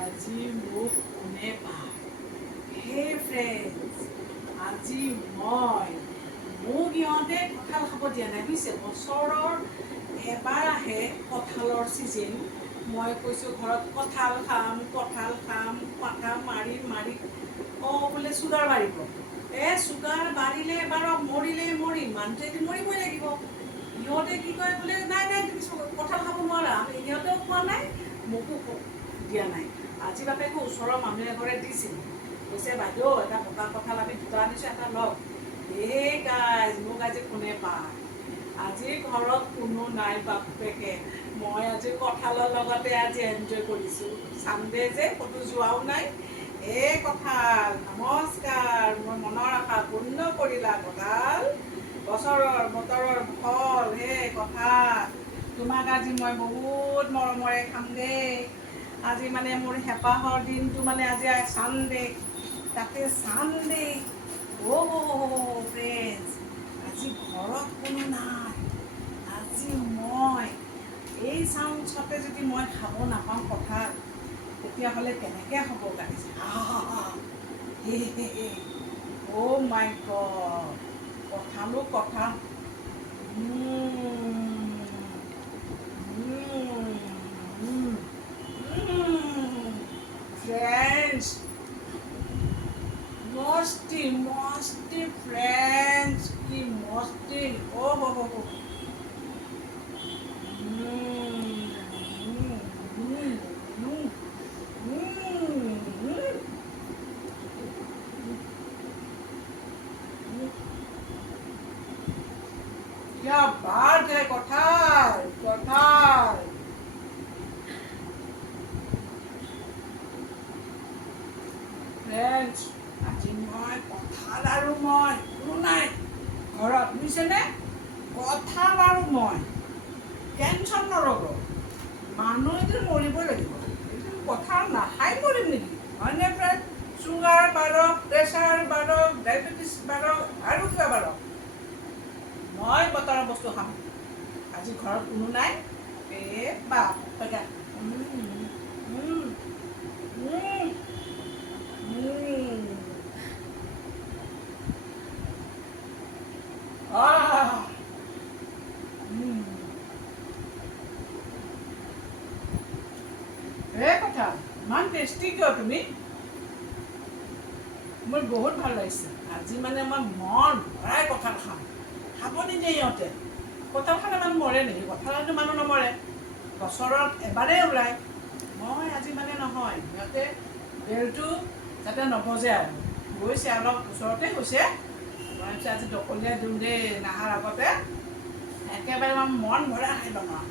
আজি মোক কোনে পায়? হে ফ্ৰেণ্ডছ, আজি মোক ইহঁতে কঁঠাল খাব দিয়া নাই বুজিছে। বছৰৰ এবাৰ আহে কঁঠালৰ ছিজন। মই কৈছোঁ ঘৰত কঁঠাল খাম, মাথা মাৰি মাৰি বোলে চুগাৰ বাঢ়িব। চুগাৰ বাঢ়িলে বাৰু মৰিলে মৰিম, মানুহটো এদিন মৰিবই লাগিব। ইহঁতে কি কয় বোলে নাই নাই তুমি কঁঠাল খাব নোৱাৰা। সিহঁতেও খোৱা নাই, মোকো দিয়া নাই। আজি বাপেকো ওচৰৰ মানুহ এঘৰে দিছিল, কৈছে বাইদেউ এটা পকা কঁঠাল আমি দুটা আনিছোঁ, এটা লওক। গাইজ মোক আজি কোনে পায়? আজি ঘৰত কোনো নাই বাপেকে, মই আজি কঁঠালৰ লগতে আজি এনজয় কৰিছোঁ। ছানডে যে ক'তো যোৱাও নাই। কঁঠাল নমস্কাৰ, মোৰ মনৰ আশা পূৰ্ণ কৰিলা কঁঠাল। বছৰৰ বতৰৰ ফল কঁঠাল, তোমাক আজি মই বহুত মৰমৰে খাম দেই। আজি মানে মোৰ হেঁপাহৰ দিনটো মানে আজি ছানডে, তাতে ছানডে। ফ্ৰেণ্ডছ, আজি ঘৰত কোনো নাই। আজি মই এই চাউন্সতে যদি মই খাব নাপাওঁ কঁঠাল, তেতিয়াহ'লে কেনেকৈ হ'ব গাইজ? মাই গড, কঁঠালো কঁঠাল। Friends, mostly friends, ki mostly, क्या बात है कथाल कथाल। ফ্ৰেণ্ডছ, আজি মই কঁঠাল আৰু মই কোনো নাই ঘৰত, বুজিছেনে? কঁঠাল আৰু মই, টেনশ্যন নল'ব। মানুহ এদিন মৰিবই লাগিব, এদিন কঁঠাল নাখাই মৰিম নেকি? হয়নে ফ্ৰেণ্ড? চুগাৰ বাঢ়ক, প্ৰেছাৰ বাঢ়ক, ডায়েবেটিছ বাঢ়ক, আৰু কিবা বাঢ়ক, মই বতৰৰ বস্তু খাম। আজি ঘৰত কোনো নাই। বাপেকে কথা ইমান টেষ্টি কিয় তুমি? মোৰ বহুত ভাল লাগিছে। আজি মানে মই মন ভৰাই কঁঠাল খাম। খাব নিদিয়ে ইহঁতে। কঁঠাল খালে মানুহ মৰে নেকি? কঁঠালতো মানুহ নমৰে, বছৰত এবাৰেই ওলায়। মই আজি মানে নহয়, সিহঁতে বেলটো যাতে নবজে আৰু গৈছে, অলপ ওচৰতে হৈছে। মই ভাবিছোঁ আজি দকলীয়াই দিওঁ দেই, নাহাৰ আগতে একেবাৰে মই মন ভৰাই খাই লম আৰু।